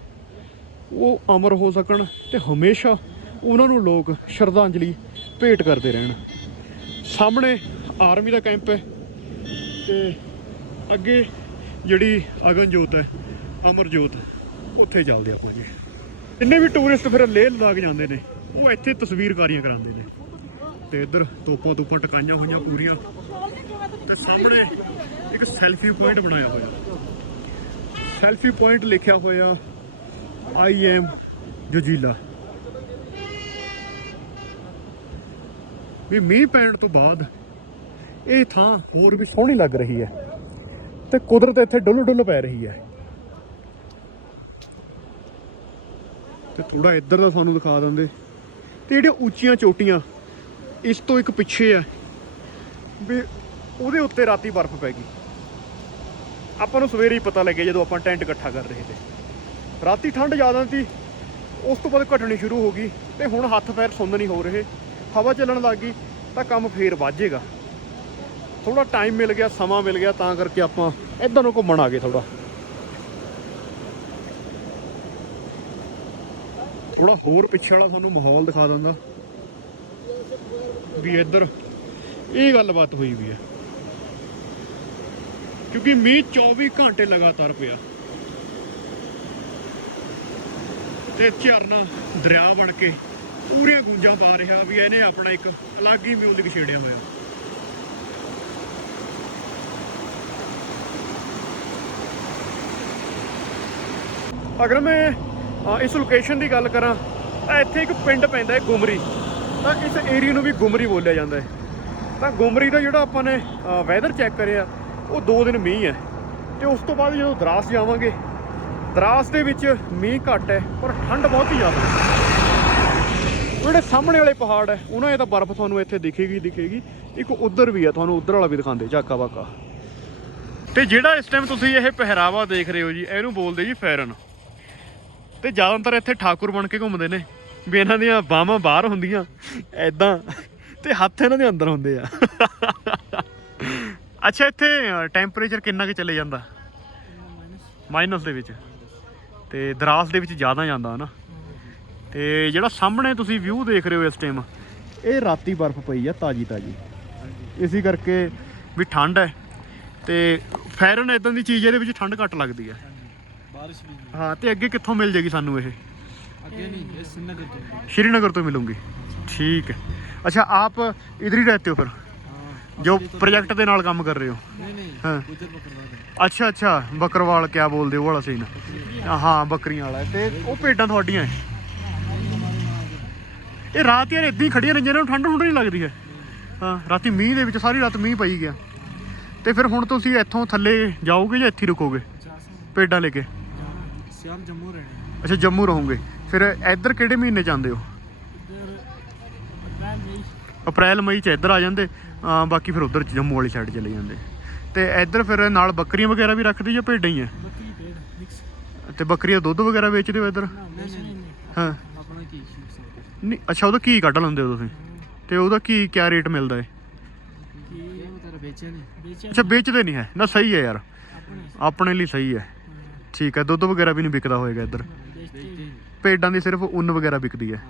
ਉਹ ਅਮਰ ਹੋ ਸਕਣ ਤੇ ਹਮੇਸ਼ਾ ਉਹਨਾਂ ਨੂੰ ਲੋਕ ਸ਼ਰਧਾਂਜਲੀ ਭੇਟ ਕਰਦੇ ਰਹਿਣ। ਸਾਹਮਣੇ ਆਰਮੀ ਦਾ ਕੈਂਪ ਹੈ ਤੇ ਅੱਗੇ ਜਿਹੜੀ ਅਗਨਜੋਤ ਹੈ, ਅਮਰਜੋਤ, ਉੱਥੇ ਚੱਲਦੇ ਆਪਾਂ ਜੀ। ਜਿੰਨੇ ਵੀ ਟੂਰਿਸਟ ਫਿਰ ਲੇਹ ਲਦਾਖ ਜਾਂਦੇ ਨੇ, ਉਹ ਇੱਥੇ ਤਸਵੀਰਕਾਰੀਆਂ ਕਰਾਉਂਦੇ ਨੇ। ਤੇ ਇੱਧਰ ਤੋਪਾਂ ਤੋਪਾਂ ਟਕਾਈਆਂ ਹੋਈਆਂ ਪੂਰੀਆਂ। ਤੇ ਸਾਹਮਣੇ ਇੱਕ ਸੈਲਫੀ ਪੁਆਇੰਟ ਬਣਾਇਆ ਹੋਇਆ। ਸੈਲਫੀ ਪੁਆਇੰਟ ਲਿਖਿਆ ਹੋਇਆ ਆਈ ਐਮ ਜਜੀਲਾ। ਵੀ ਮੀਂਹ ਪੈਣ ਤੋਂ ਬਾਅਦ ਇਹ ਥਾਂ ਹੋਰ ਵੀ ਸੋਹਣੀ ਲੱਗ ਰਹੀ ਹੈ। ਤੇ ਕੁਦਰਤ ਇੱਥੇ ਡੁੱਲ ਡੁੱਲ ਪੈ ਰਹੀ ਹੈ। ਤੇ ਥੋੜਾ ਇੱਧਰ ਦਾ ਸਾਨੂੰ ਦਿਖਾ ਦਿੰਦੇ। ਤੇ ਜਿਹੜੀਆਂ ਉੱਚੀਆਂ ਚੋਟੀਆਂ, ਇਸ ਤੋਂ ਇੱਕ ਪਿੱਛੇ ਆ ਵੀ ਉਹਦੇ ਉੱਤੇ ਰਾਤੀ ਬਰਫ਼ ਪੈ ਗਈ। ਆਪਾਂ ਨੂੰ ਸਵੇਰੇ ਹੀ ਪਤਾ ਲੱਗਿਆ ਜਦੋਂ ਆਪਾਂ ਟੈਂਟ ਇਕੱਠਾ ਕਰ ਰਹੇ ਤੇ ਰਾਤੀ ਠੰਡ ਜ਼ਿਆਦਾ ਸੀ, ਉਸ ਤੋਂ ਬਾਅਦ ਘਟਣੀ ਸ਼ੁਰੂ ਹੋ ਗਈ ਤੇ ਹੁਣ ਹੱਥ ਪੈਰ ਸੁੰਨ ਨਹੀਂ ਹੋ ਰਹੇ। ਹਵਾ ਚੱਲਣ ਲੱਗ ਗਈ ਤਾਂ ਕੰਮ ਫੇਰ ਵੱਜੇਗਾ ਥੋੜਾ ਟਾਈਮ ਮਿਲ ਗਿਆ, ਸਮਾਂ ਮਿਲ ਗਿਆ, ਤਾਂ ਕਰਕੇ ਆਪਾਂ ਇੱਧਰ ਨੂੰ ਘੁੰਮਣ ਆ ਗਏ ਥੋੜਾ ਥੋੜਾ ਹੋਰ ਪਿੱਛੇ ਵਾਲਾ ਤੁਹਾਨੂੰ ਮਾਹੌਲ ਦਿਖਾ ਦਿੰਦਾ ਵੀ ਇੱਧਰ ਇਹ ਗੱਲਬਾਤ ਹੋਈ ਵੀ ਹੈ ਕਿਉਂਕਿ ਮੀਂਹ 24 ਘੰਟੇ ਲਗਾਤਾਰ ਪਿਆ। ਤੇ ਝਰਨਾ ਦਰਿਆ ਬਣ ਕੇ ਪੂਰੀਆਂ ਗੂੰਜਾਂ ਪਾ ਰਿਹਾ ਵੀ ਇਹਨੇ ਆਪਣਾ ਇੱਕ ਅਲੱਗ ਹੀ ਮਿਊਜ਼ਿਕ ਛੇੜਿਆ ਹੋਇਆ। ਅਗਰ ਮੈਂ ਇਸ ਲੋਕੇਸ਼ਨ ਦੀ ਗੱਲ ਕਰਾਂ, ਤਾਂ ਇੱਥੇ ਇੱਕ ਪਿੰਡ ਪੈਂਦਾ ਹੈ ਗੁਮਰੀ। ਤਾਂ ਇਸ ਏਰੀਆ ਨੂੰ ਵੀ ਗੁਮਰੀ ਬੋਲਿਆ ਜਾਂਦਾ ਹੈ। ਤਾਂ ਗੁਮਰੀ ਦਾ ਜਿਹੜਾ ਆਪਾਂ ਨੇ ਵੈਦਰ ਚੈੱਕ ਕਰਿਆ, ਉਹ 2 ਦਿਨ ਮੀਂਹ ਹੈ। ਤੇ ਉਸ ਤੋਂ ਬਾਅਦ ਜਦੋਂ ਦਰਾਸ ਜਾਵਾਂਗੇ, ਦਰਾਸ ਦੇ ਵਿੱਚ ਮੀਂਹ ਘੱਟ ਹੈ, ਪਰ ਠੰਡ ਬਹੁਤ ਹੀ ਜ਼ਿਆਦਾ ਹੈ। ਜਿਹੜੇ ਸਾਹਮਣੇ ਵਾਲੇ ਪਹਾੜ ਹੈ, ਉਹਨਾਂ 'ਤੇ ਤਾਂ ਬਰਫ਼ ਤੁਹਾਨੂੰ ਇੱਥੇ ਦਿਖੇਗੀ ਦਿਖੇਗੀ। ਇੱਕ ਉੱਧਰ ਵੀ ਹੈ, ਤੁਹਾਨੂੰ ਉੱਧਰ ਵਾਲਾ ਵੀ ਦਿਖਾਉਂਦੇ, ਝਾਕਾ ਵਾਕਾ। ਤੇ ਜਿਹੜਾ ਇਸ ਟਾਈਮ ਤੁਸੀਂ ਇਹ ਪਹਿਰਾਵਾ ਦੇਖ ਰਹੇ ਹੋ ਜੀ, ਇਹਨੂੰ ਬੋਲਦੇ ਜੀ ਫੈਰਨ। ਤੇ ਜ਼ਿਆਦਾਤਰ ਇੱਥੇ ਠਾਕੁਰ ਬਣ ਕੇ ਘੁੰਮਦੇ ਨੇ, ਵੀ ਇਹਨਾਂ ਦੀਆਂ ਬਾਹਾਂ ਬਾਹਰ ਹੁੰਦੀਆਂ ਐਦਾਂ ਤੇ ਹੱਥ ਇਹਨਾਂ ਦੇ ਅੰਦਰ ਹੁੰਦੇ ਆ। ਅੱਛਾ, ਇੱਥੇ ਟੈਂਪਰੇਚਰ ਕਿੰਨਾ ਕੁ ਚੱਲੇ ਜਾਂਦਾ? ਮਾਈਨਸ ਦੇ ਵਿੱਚ। ਤੇ ਦਰਾਸ ਦੇ ਵਿੱਚ ਜ਼ਿਆਦਾ ਜਾਂਦਾ, ਹਨਾ? ਤੇ ਜਿਹੜਾ ਸਾਹਮਣੇ ਤੁਸੀਂ ਵਿਊ ਦੇਖ ਰਹੇ ਹੋ ਇਸ ਟਾਈਮ ਇਹ ਰਾਤੀ ਬਰਫ਼ ਪਈ ਆ ਤਾਜੀ ਤਾਜੀ ਇਸੇ ਕਰਕੇ ਵੀ ਠੰਡ ਹੈ, ਤੇ ਫੈਰਨ ਇਦਾਂ ਦੀ ਚੀਜ਼ ਇਹਦੇ ਵਿੱਚ ਠੰਡ ਘੱਟ ਲੱਗਦੀ ਹੈ। ਹਾਂ ਤੇ ਅੱਗੇ ਕਿੱਥੋਂ ਮਿਲ ਜੇਗੀ ਸਾਨੂੰ ਇਹ? ਅੱਗੇ ਨਹੀਂ ਇਹ ਸ਼੍ਰੀਨਗਰ ਤੋਂ ਸ਼੍ਰੀਨਗਰ ਤੋਂ ਮਿਲੂਗੀ। ਠੀਕ ਹੈ। ਅੱਛਾ ਆਪ ਇਧਰ ਹੀ ਰਹਤੇ ਹੋ ਫਿਰ? ਜੋ ਪ੍ਰੋਜੈਕਟ ਦੇ ਨਾਲ ਕੰਮ ਕਰ ਰਹੇ ਹੋ? ਅੱਛਾ ਅੱਛਾ ਬੱਕਰਵਾਲ ਕਿਆ ਬੋਲਦੇ ਉਹ ਵਾਲਾ ਸੀ ਨਾ ਹਾਂ ਬੱਕਰੀਆਂ ਵਾਲਾ। ਤੇ ਉਹ ਪੇਡਾਂ ਤੁਹਾਡੀਆਂ ਇਹ ਰਾਤ ਯਾਰ ਇੱਦਾਂ ਹੀ ਖੜੀਆਂ ਰਹੀਆਂ ਨੇ ਠੰਡ ਠੰਡ ਨਹੀਂ ਲੱਗਦੀ ਹੈ। ਹਾਂ ਰਾਤੀ ਮੀਂਹ ਦੇ ਵਿੱਚ ਸਾਰੀ ਰਾਤ ਮੀਂਹ ਪਈ ਗਿਆ। ਤੇ ਫਿਰ ਹੁਣ ਤੁਸੀਂ ਇੱਥੋਂ ਥੱਲੇ ਜਾਓਗੇ ਜਾਂ ਇੱਥੇ ਰੁਕੋਗੇ? ਪੇਡਾਂ ਲੈ ਕੇ? ਸਿਆਲ ਜੰਮੂ ਰਹਿਣੇ ਅੱਛਾ ਜੰਮੂ ਰਹੋਗੇ। ਫਿਰ ਇੱਧਰ ਕਿਹੜੇ ਮਹੀਨੇ ਜਾਂਦੇ ਹੋ? ਅਪ੍ਰੈਲ ਮਈ। ਚ ਇੱਧਰ ਆ ਜਾਂਦੇ ਅਹ ਬਾਕੀ ਫਿਰ ਉਧਰ ਜੰਮੂ ਵਾਲੀ ਸਾਈਡ ਚਲੇ ਜਾਂਦੇ। ਤੇ ਇੱਧਰ ਫਿਰ ਨਾਲ ਬੱਕਰੀਆਂ ਵਗੈਰਾ ਵੀ ਰੱਖਦੇ ਜਾਂ ਭੇਡਾਂ ਹੀ ਹੈ ਬੱਕਰੀ ਤੇ ਬੱਕਰੀ ਦਾ ਦੁੱਧ ਵਗੈਰਾ ਵੇਚਦੇ ਹੋ ਇੱਧਰ? ਨਾ ਨਹੀਂ ਹਾਂ। ਅੱਛਾ ਉਹਦਾ ਕੀ ਕੱਢ ਲੈਂਦੇ ਹੋ ਤੁਸੀਂ? ਤੇ ਉਹਦਾ ਕੀ ਕਿਆ ਰੇਟ ਮਿਲਦਾ ਹੈ ਅੱਛਾ ਵੇਚਦੇ ਨਹੀਂ ਹੈ। ਨਾ ਸਹੀ ਹੈ ਯਾਰ। ਆਪਣੇ ਲਈ ਸਹੀ ਹੈ। ਠੀਕ ਹੈ ਦੁੱਧ ਵਗੈਰਾ ਵੀ ਨਹੀਂ ਵਿਕਦਾ ਹੋਏਗਾ ਇੱਧਰ। ਪੇਡਾਂ ਦੀ ਸਿਰਫ ਉੱਨ ਵਗੈਰਾ ਵਿਕਦੀ ਹੈ।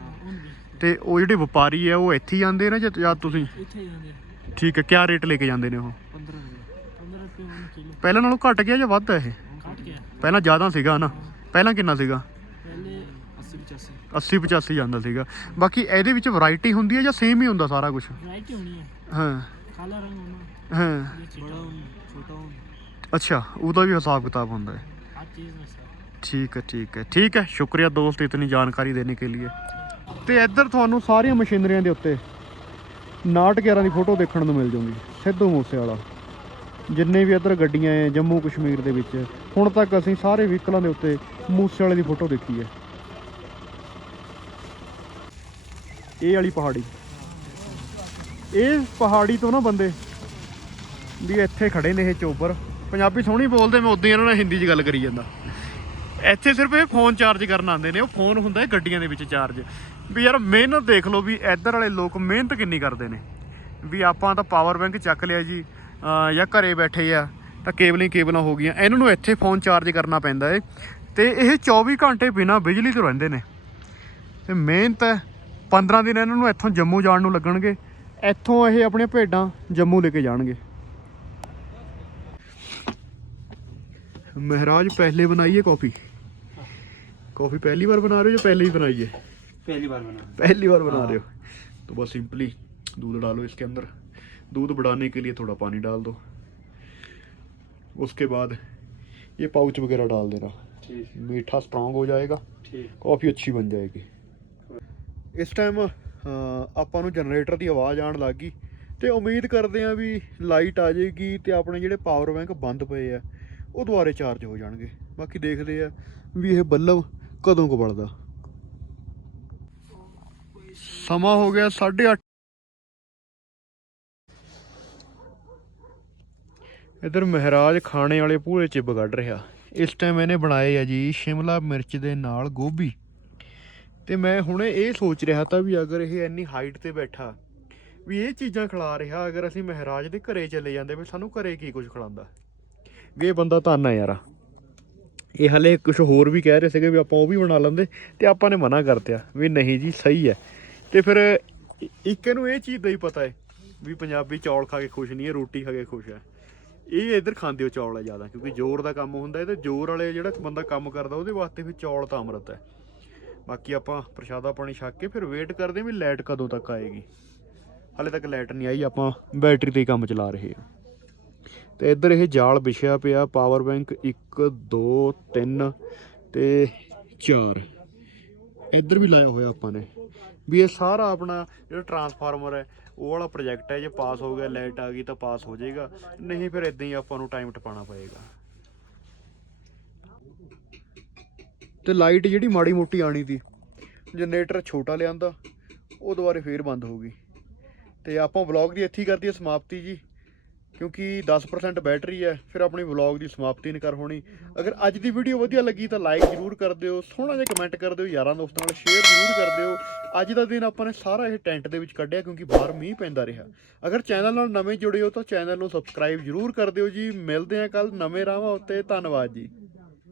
ਤੇ ਉਹ ਜਿਹੜੇ ਵਪਾਰੀ ਹੈ ਉਹ ਇੱਥੇ ਹੀ ਆਉਂਦੇ ਨੇ ਜਾਂ ਤੁਸੀਂ? ਇੱਥੇ ਜਾਂਦੇ ਠੀਕ ਹੈ ਕਿਆ ਰੇਟ ਲੈ ਕੇ ਜਾਂਦੇ ਨੇ ਉਹ? 15 ਪਹਿਲਾਂ ਨਾਲੋਂ ਘਟ ਗਿਆ ਜਾਂ ਵੱਧ ਹੈ ਇਹ? ਘਟ ਗਿਆ। ਪਹਿਲਾਂ ਜ਼ਿਆਦਾ ਸੀਗਾ ਨਾ? ਪਹਿਲਾਂ ਕਿੰਨਾ ਸੀਗਾ? ਪਹਿਲੇ 80 85 80 85 ਜਾਂਦਾ ਸੀਗਾ। ਬਾਕੀ ਇਹਦੇ ਵਿੱਚ ਵੈਰਾਈਟੀ ਹੁੰਦੀ ਹੈ ਜਾਂ ਸੇਮ ਹੀ ਹੁੰਦਾ ਸਾਰਾ ਕੁਝ ਵੈਰਾਈਟੀ ਹੋਣੀ ਹੈ। ਹਾਂ। ਕਾਲਾ ਰੰਗ ਹੋਣਾ। ਹਾਂ। ਛੋਟਾ ਹੋਣਾ। ਅੱਛਾ ਉਹਦਾ ਵੀ ਹਿਸਾਬ ਕਿਤਾਬ ਹੁੰਦਾ ਹੈ। चीज़ में सर ਠੀਕ ਹੈ ਠੀਕ ਹੈ ਠੀਕ ਹੈ ਸ਼ੁਕਰੀਆ ਦੋਸਤ ਇਤਨੀ ਜਾਣਕਾਰੀ ਦੇਣੇ ਕੇ ਲਈ ਤੇ ਇੱਧਰ ਤੁਹਾਨੂੰ ਸਾਰੀਆਂ ਮਸ਼ੀਨਰੀਆਂ ਦੇ ਉੱਤੇ 911 ਦੀ ਫੋਟੋ ਦੇਖਣ ਨੂੰ ਮਿਲ ਜੂਗੀ ਸਿੱਧੂ ਮੂਸੇ ਵਾਲਾ ਜਿੰਨੇ ਵੀ ਇੱਧਰ ਗੱਡੀਆਂ ਹੈ ਜੰਮੂ ਕਸ਼ਮੀਰ ਦੇ ਵਿੱਚ ਹੁਣ ਤੱਕ ਅਸੀਂ ਸਾਰੇ ਵਹੀਕਲਾਂ ਦੇ ਉੱਤੇ ਮੂਸੇ ਵਾਲੇ ਦੀ ਫੋਟੋ ਦੇਖੀ ਹੈ ਇਹ ਵਾਲੀ ਪਹਾੜੀ ਇਹ ਪਹਾੜੀ ਤੋਂ ਨਾ ਬੰਦੇ ਵੀ ਇੱਥੇ ਖੜੇ ਨੇ ਇਹ ਚੋਬਰ ਪੰਜਾਬੀ ਸੋਹਣੀ ਬੋਲਦੇ, ਮੈਂ ਉਦੋਂ ਹੀ ਇਹਨਾਂ ਨਾਲ ਹਿੰਦੀ 'ਚ ਗੱਲ ਕਰੀ ਜਾਂਦਾ। ਇੱਥੇ ਸਿਰਫ ਇਹ ਫੋਨ ਚਾਰਜ ਕਰਨ ਆਉਂਦੇ ਨੇ, ਉਹ ਫੋਨ ਹੁੰਦਾ ਹੈ ਗੱਡੀਆਂ ਦੇ ਵਿੱਚ ਚਾਰਜ ਵੀ ਯਾਰ ਮਿਹਨਤ ਦੇਖ ਲਓ ਵੀ ਇੱਧਰ ਵਾਲੇ ਲੋਕ ਮਿਹਨਤ ਕਿੰਨੀ ਕਰਦੇ ਨੇ। ਵੀ ਆਪਾਂ ਤਾਂ ਪਾਵਰ ਬੈਂਕ ਚੱਕ ਲਿਆ ਜੀ ਜਾਂ ਘਰੇ ਬੈਠੇ ਆ, ਤਾਂ ਕੇਬਲਾਂ ਹੀ ਕੇਬਲਾਂ ਹੋ ਗਈਆਂ। ਇਹਨਾਂ ਨੂੰ ਇੱਥੇ ਫੋਨ ਚਾਰਜ ਕਰਨਾ ਪੈਂਦਾ ਏ। ਤੇ ਇਹ 24 ਘੰਟੇ ਬਿਨਾਂ ਬਿਜਲੀ ਤੋਂ ਰਹਿੰਦੇ ਨੇ। ਤੇ ਮਿਹਨਤ ਹੈ 15 ਦਿਨ ਇਹਨਾਂ ਨੂੰ ਇੱਥੋਂ ਜੰਮੂ ਜਾਣ ਨੂੰ ਲੱਗਣਗੇ। ਇੱਥੋਂ ਇਹ ਆਪਣੀਆਂ ਭੇਡਾਂ ਜੰਮੂ ਲੈ ਕੇ ਜਾਣਗੇ। ਮਹਾਰਾਜ ਪਹਿਲੇ बनाई है कॉफ़ी कॉफ़ी पहली बार बना रहे हो या पहले ही बनाई है पहली बार बना पहली बार बना रहे हो तो बस सिंपली दूध डालो इसके अंदर दूध बढ़ाने के लिए थोड़ा पानी डाल दो उसके बाद ये पाउच वगैरह डाल देना ठीक मीठा स्ट्रांग हो जाएगा ठीक ਕਾਫੀ ਅੱਛੀ ਬਣ ਜਾਏਗੀ ਇਸ ਟਾਈਮ ਆਪਾਂ ਨੂੰ ਜਨਰੇਟਰ ਦੀ ਆਵਾਜ਼ ਆਉਣ ਲੱਗ ਗਈ ਤੇ ਉਮੀਦ ਕਰਦੇ ਆ ਵੀ ਲਾਈਟ ਆ ਜਾਏਗੀ ਤੇ ਆਪਣੇ ਜਿਹੜੇ ਪਾਵਰ ਬੈਂਕ ਬੰਦ ਪਏ ਆ ਉਹ ਦੁਬਾਰੇ ਚਾਰਜ ਹੋ ਜਾਣਗੇ। ਬਾਕੀ ਦੇਖਦੇ ਆ ਵੀ ਇਹ ਬੱਲਬ ਕਦੋਂ ਕੁ ਬਲਦਾ। ਸਮਾਂ ਹੋ ਗਿਆ 8:30 ਇਧਰ ਮਹਾਰਾਜ ਖਾਣੇ ਵਾਲੇ ਪੂਰੇ ਚਿੱਬ ਕੱਢ ਰਿਹਾ। ਇਸ ਟਾਈਮ ਇਹਨੇ ਬਣਾਏ ਆ ਜੀ ਸ਼ਿਮਲਾ ਮਿਰਚ ਦੇ ਨਾਲ ਗੋਭੀ। ਤੇ ਮੈਂ ਹੁਣੇ ਇਹ ਸੋਚ ਰਿਹਾ ਤਾਂ ਵੀ ਅਗਰ ਇਹ ਇੰਨੀ ਹਾਈਟ ਤੇ ਬੈਠਾ, ਵੀ ਇਹ ਚੀਜ਼ਾਂ ਖਿਲਾ ਰਿਹਾ, ਅਗਰ ਅਸੀਂ ਮਹਾਰਾਜ ਦੇ ਘਰੇ ਚਲੇ ਜਾਂਦੇ, ਵੀ ਸਾਨੂੰ ਘਰੇ ਕੀ ਕੁਝ ਖਿਲਾਉਂਦਾ। ਇਹ ਬੰਦਾ ਧੰਨ ਆ ਯਾਰ। ਇਹ ਹਲੇ ਕੁਝ ਹੋਰ ਵੀ ਕਹਿ ਰਹੇ ਸੀਗੇ ਵੀ ਆਪਾਂ ਉਹ ਵੀ ਬਣਾ ਲੈਂਦੇ ਤੇ ਆਪਾਂ ਨੇ ਮਨਾ ਕਰਤਿਆ ਵੀ ਨਹੀਂ ਜੀ, ਸਹੀ ਹੈ। ਤੇ ਫਿਰ ਇੱਕ ਇਹਨੂੰ ਇਹ ਚੀਜ਼ ਦਾ ਹੀ ਪਤਾ ਹੈ ਵੀ ਪੰਜਾਬੀ ਚੌਲ ਖਾ ਕੇ ਖੁਸ਼ ਨਹੀਂ ਹੈ, ਰੋਟੀ ਖਾ ਕੇ ਖੁਸ਼ ਹੈ। ਇਹ ਇੱਧਰ ਖਾਂਦੇ ਹੋ ਚੌਲ ਹੈ ਜ਼ਿਆਦਾ, ਕਿਉਂਕਿ ਜ਼ੋਰ ਦਾ ਕੰਮ ਹੁੰਦਾ ਹੈ ਤੇ ਜ਼ੋਰ ਵਾਲੇ ਜਿਹੜਾ ਬੰਦਾ ਕੰਮ ਕਰਦਾ ਉਹਦੇ ਵਾਸਤੇ ਫਿਰ ਚੌਲ ਤਾਂ ਅੰਮ੍ਰਿਤ ਹੈ। ਬਾਕੀ ਆਪਾਂ ਪ੍ਰਸ਼ਾਦਾ ਪਾਣੀ ਛੱਕ ਕੇ ਫਿਰ ਵੇਟ ਕਰਦੇ ਵੀ ਲਾਈਟ ਕਦੋਂ ਤੱਕ ਆਏਗੀ। ਹਾਲੇ ਤੱਕ ਲਾਈਟ ਨਹੀਂ ਆਈ, ਆਪਾਂ ਬੈਟਰੀ ਤੇ ਹੀ ਕੰਮ ਚਲਾ ਰਹੇ ਹਾਂ। ਤੇ ਇੱਧਰ ਇਹ ਜਾਲ ਵਿਛਿਆ ਪਿਆ ਪਾਵਰ ਬੈਂਕ 1 2 3 ਤੇ 4 ਇੱਧਰ ਵੀ ਲਾਇਆ ਹੋਇਆ ਆਪਾਂ ਨੇ। ਵੀ ਇਹ ਸਾਰਾ ਆਪਣਾ ਜਿਹੜਾ ਟਰਾਂਸਫਾਰਮਰ ਹੈ, ਉਹ ਵਾਲਾ ਪ੍ਰੋਜੈਕਟ ਹੈ, ਜੇ ਪਾਸ ਹੋ ਗਿਆ ਲਾਈਟ ਆ ਗਈ ਤਾਂ ਪਾਸ ਹੋ ਜਾਏਗਾ। ਨਹੀਂ ਫਿਰ ਇਦਾਂ ਹੀ ਆਪਾਂ ਨੂੰ ਟਾਈਮ ਟਪਾਣਾ ਪਏਗਾ। ਤੇ ਲਾਈਟ ਜਿਹੜੀ ਮਾੜੀ ਮੋਟੀ ਆਣੀ ਦੀ ਜਨਰੇਟਰ ਛੋਟਾ ਲਿਆਂਦਾ, ਉਹ ਦੁਬਾਰੇ ਫੇਰ ਬੰਦ ਹੋ ਗਈ। ਤੇ ਆਪਾਂ ਬਲੌਗ ਦੀ ਇੱਥੇ ਹੀ ਕਰਦੀ ਹੈ ਸਮਾਪਤੀ ਜੀ। ਕਿਉਂਕਿ 10% ਬੈਟਰੀ ਹੈ, ਫਿਰ ਆਪਣੀ ਵਲੌਗ ਦੀ ਸਮਾਪਤੀ ਨਹੀਂ ਕਰ ਹੋਣੀ। ਅਗਰ ਅੱਜ ਦੀ ਵੀਡੀਓ ਵਧੀਆ ਲੱਗੀ ਤਾਂ ਲਾਈਕ ਜ਼ਰੂਰ ਕਰ ਦਿਓ, ਸੋਹਣਾ ਜਿਹਾ ਕਮੈਂਟ ਕਰ ਦਿਓ, ਯਾਰਾਂ ਦੋਸਤਾਂ ਨਾਲ ਸ਼ੇਅਰ ਜ਼ਰੂਰ ਕਰ ਦਿਓ। ਅੱਜ ਦਾ ਦਿਨ ਆਪਾਂ ਨੇ ਸਾਰਾ ਇਹ ਟੈਂਟ ਦੇ ਵਿੱਚ ਕੱਢਿਆ ਕਿਉਂਕਿ ਬਾਹਰ ਮੀਂਹ ਪੈਂਦਾ ਰਿਹਾ। ਅਗਰ ਚੈਨਲ ਨਾਲ ਨਵੇਂ ਜੁੜੇ ਹੋ ਤਾਂ ਚੈਨਲ ਨੂੰ ਸਬਸਕ੍ਰਾਈਬ ਜ਼ਰੂਰ ਕਰ ਦਿਓ ਜੀ। ਮਿਲਦੇ ਹਾਂ ਕੱਲ ਨਵੇਂ ਰਾਹਾਂ ਉੱਤੇ। ਧੰਨਵਾਦ ਜੀ।